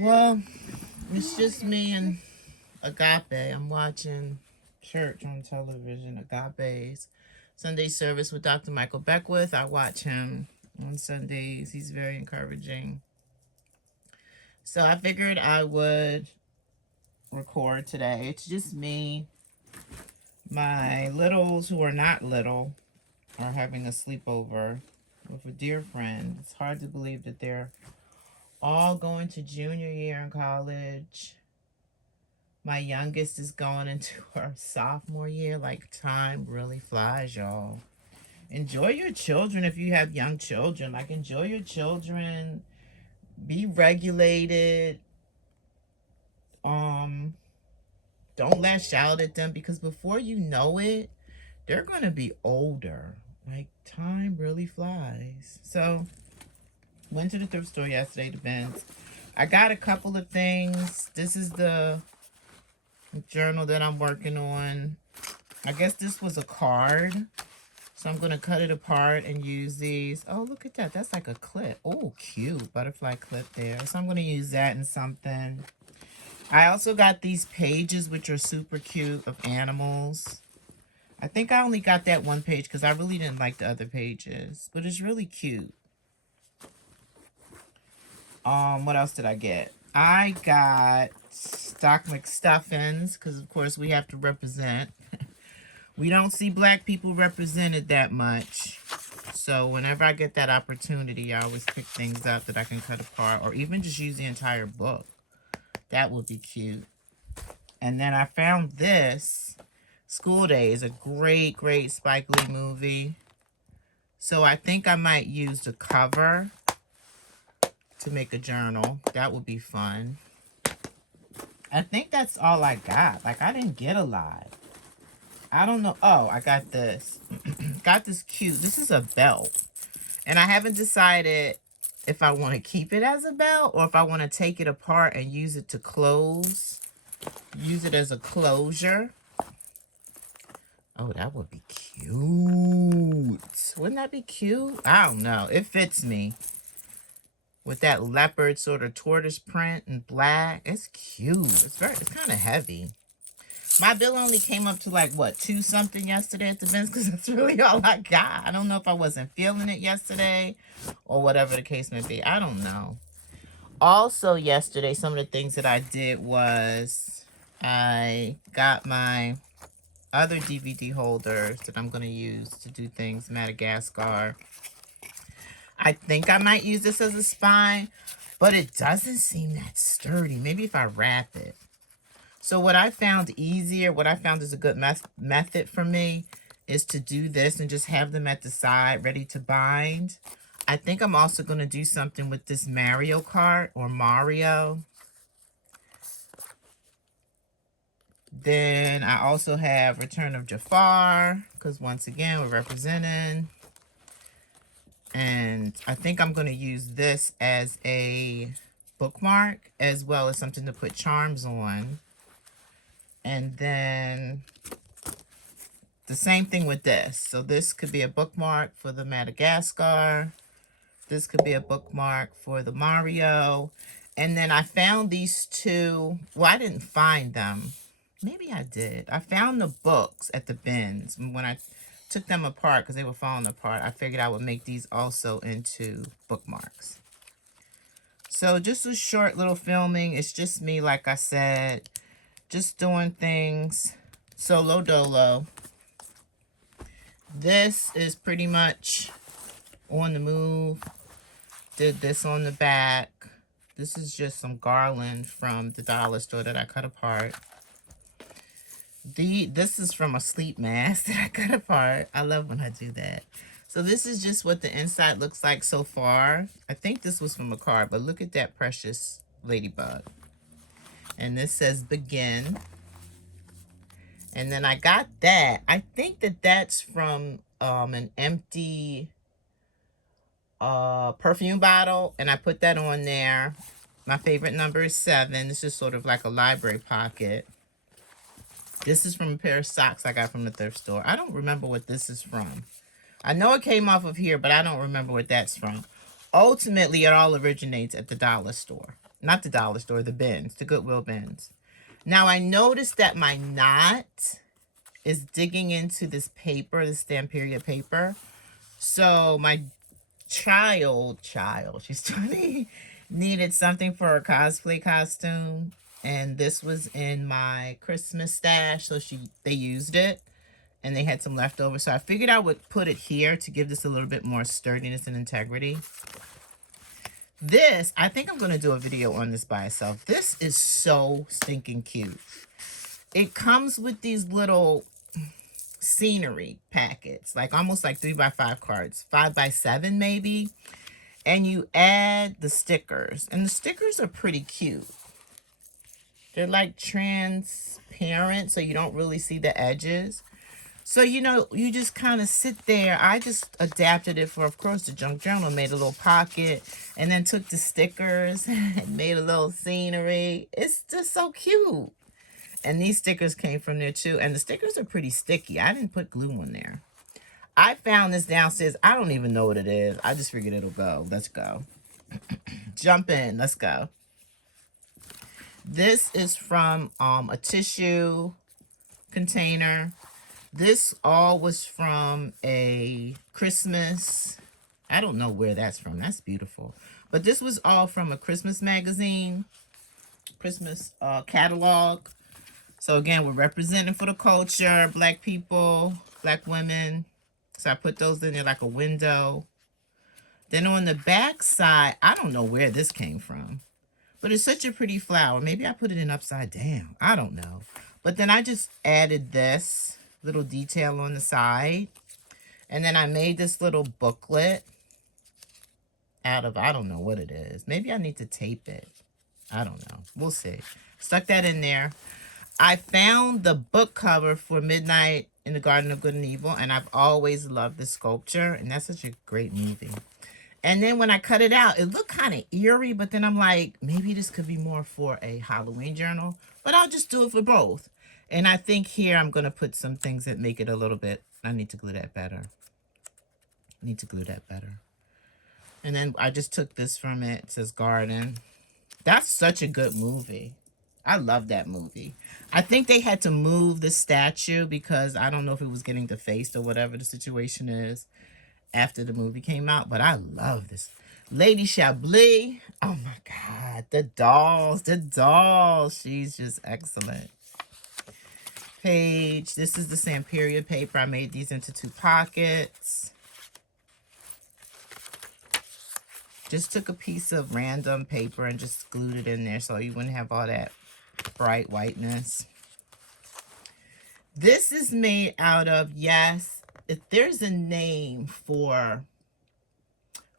Well, it's just me and Agape. I'm watching church on television, Agape's Sunday service with Dr. Michael Beckwith. I watch him on Sundays. He's very encouraging. So I figured I would record today. It's just me. My littles, who are not little, are having a sleepover with a dear friend. It's hard to believe that they're all going to junior year in college. My youngest is going into her sophomore year. Like, time really flies, y'all. Enjoy your children if you have young children. Like, enjoy your children. Be regulated. Um, don't lash out at them, because before you know it, they're going to be older. Like, time really flies. So, went to the thrift store yesterday, the bins. I got a couple of things. This is the journal that I'm working on. I guess this was a card. So I'm going to cut it apart and use these. Oh, look at that. That's like a clip. Oh, cute. Butterfly clip there. So I'm going to use that in something. I also got these pages, which are super cute, of animals. I think I only got that one page because I really didn't like the other pages. But it's really cute. What else did I get? I got stock McStuffins because, of course, we have to represent. We don't see black people represented that much. So whenever I get that opportunity, I always pick things up that I can cut apart, or even just use the entire book. That would be cute. And then I found this, School Days, a great, great Spike Lee movie. So I think I might use the cover to make a journal. That would be fun. I think that's all I got. Like, I didn't get a lot. I don't know. Oh, I got this. Got this cute. This is a belt. And I haven't decided if I want to keep it as a belt or if I want to take it apart and use it to close. Use it as a closure. Oh, that would be cute. Wouldn't that be cute? I don't know. It fits me. With that leopard sort of tortoise print and black. It's cute. It's kind of heavy. My bill only came up to like, what, 2 something yesterday at the bins, because that's really all I got. I don't know if I wasn't feeling it yesterday or whatever the case may be. I don't know. Also yesterday, some of the things that I did was I got my other DVD holders that I'm going to use to do things, Madagascar. I think I might use this as a spine, but it doesn't seem that sturdy. Maybe if I wrap it. So what I found easier, what I found is a good method for me, is to do this and just have them at the side ready to bind. I think I'm also going to do something with this Mario Kart or Mario. Then I also have Return of Jafar, because once again, we're representing. And I think I'm going to use this as a bookmark, as well as something to put charms on. And then the same thing with this. So this could be a bookmark for the Madagascar. This could be a bookmark for the Mario. And then I found these two. Well, I didn't find them. Maybe I did. I found the books at the bins. When I took them apart because they were falling apart, I figured I would make these also into bookmarks. So just a short little filming. It's just me, like I said, just doing things solo dolo. This is pretty much on the move. Did this on the back. This is just some garland from the dollar store that I cut apart. This is from a sleep mask that I cut apart. I love when I do that. So this is just what the inside looks like so far. I think this was from a card, but look at that precious ladybug. And this says begin. And then I got that. I think that that's from an empty perfume bottle. And I put that on there. My favorite number is 7. This is sort of like a library pocket. This is from a pair of socks I got from the thrift store. I don't remember what this is from. I know it came off of here, but I don't remember what that's from. Ultimately, it all originates at the dollar store. Not the dollar store, the bins, the Goodwill bins. Now I noticed that my knot is digging into this paper, the Stamperia paper. So my child, she's 20, needed something for her cosplay costume. And this was in my Christmas stash, so they used it. And they had some leftovers. So I figured I would put it here to give this a little bit more sturdiness and integrity. This, I think I'm going to do a video on this by itself. This is so stinking cute. It comes with these little scenery packets, like almost like 3x5 cards, 5x7 maybe. And you add the stickers. And the stickers are pretty cute. They're like transparent, so you don't really see the edges. So, you know, you just kind of sit there. I just adapted it for, of course, the junk journal. Made a little pocket and then took the stickers and made a little scenery. It's just so cute. And these stickers came from there, too. And the stickers are pretty sticky. I didn't put glue on there. I found this downstairs. I don't even know what it is. I just figured it'll go. Let's go. Jump in. Let's go. This is from a tissue container. This all was from a Christmas. I don't know where that's from. That's beautiful. But this was all from a Christmas magazine, Christmas catalog. So again, we're representing for the culture, black people, black women. So I put those in there like a window. Then on the back side, I don't know where this came from. But it's such a pretty flower. Maybe I put it in upside down. I don't know. But then I just added this little detail on the side. And then I made this little booklet out of, I don't know what it is. Maybe I need to tape it. I don't know. We'll see. Stuck that in there. I found the book cover for Midnight in the Garden of Good and Evil. And I've always loved this sculpture. And that's such a great movie. And then when I cut it out, it looked kind of eerie. But then I'm like, maybe this could be more for a Halloween journal. But I'll just do it for both. And I think here I'm going to put some things that make it a little bit... I need to glue that better. And then I just took this from it. It says Garden. That's such a good movie. I love that movie. I think they had to move the statue because I don't know if it was getting defaced or whatever the situation is after the movie came out. But I love this. Lady Chablis. Oh my God. The dolls. She's just excellent. Page. This is the Stamperia paper. I made these into 2 pockets. Just took a piece of random paper and just glued it in there so you wouldn't have all that bright whiteness. This is made out of, yes, if there's a name for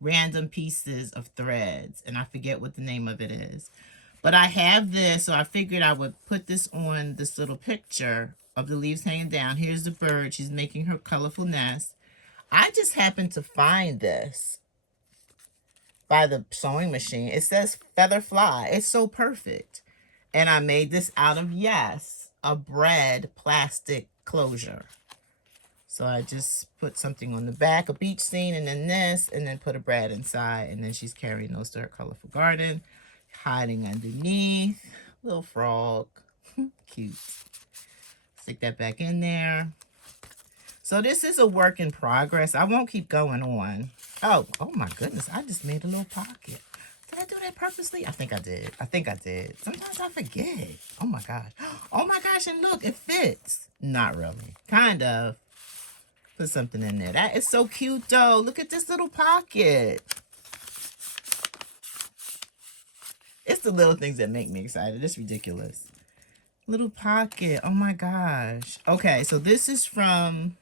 random pieces of threads, and I forget what the name of it is. But I have this, so I figured I would put this on this little picture of the leaves hanging down. Here's the bird. She's making her colorful nest. I just happened to find this by the sewing machine. It says feather fly. It's so perfect. And I made this out of, yes, a bread plastic closure. So I just put something on the back, a beach scene, and then this, and then put a bread inside. And then she's carrying those to her colorful garden. Hiding underneath. Little frog. Cute. Stick that back in there. So this is a work in progress. I won't keep going on. Oh my goodness. I just made a little pocket. Did I do that purposely? I think I did. Sometimes I forget. Oh my gosh. Oh my gosh, and look, it fits. Not really. Kind of. Put something in there. That is so cute though. Look at this little pocket. It's the little things that make me excited. It's ridiculous. Little pocket. Oh my gosh. Okay, so this is from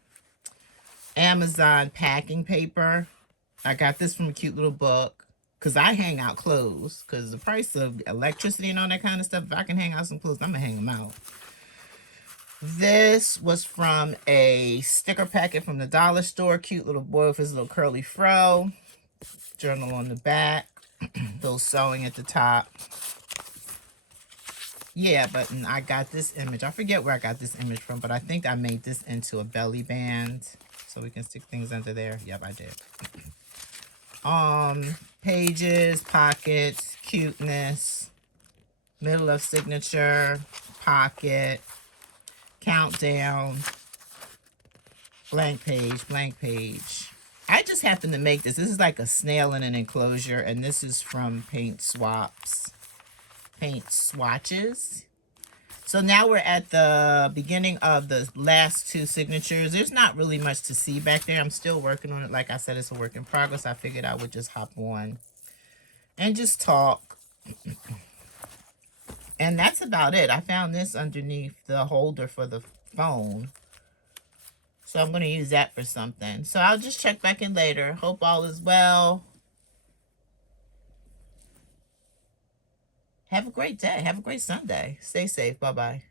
Amazon packing paper. I got this from a cute little book. Because I hang out clothes. Because the price of electricity and all that kind of stuff, if I can hang out some clothes, I'm going to hang them out. This was from a sticker packet from the dollar store. Cute little boy with his little curly fro. Journal on the back. Little sewing at the top. Yeah, but I got this image. I forget where I got this image from, but I think I made this into a belly band. So we can stick things under there. Yep, I did. Pages, pockets, cuteness. Middle of signature, pocket, countdown, blank page, blank page. I just happened to make this. This is like a snail in an enclosure, and this is from Paint Swaps. Paint Swatches. So now we're at the beginning of the last two signatures. There's not really much to see back there. I'm still working on it. Like I said, it's a work in progress. I figured I would just hop on and just talk. And that's about it. I found this underneath the holder for the phone. So I'm going to use that for something. So I'll just check back in later. Hope all is well. Have a great day. Have a great Sunday. Stay safe. Bye-bye.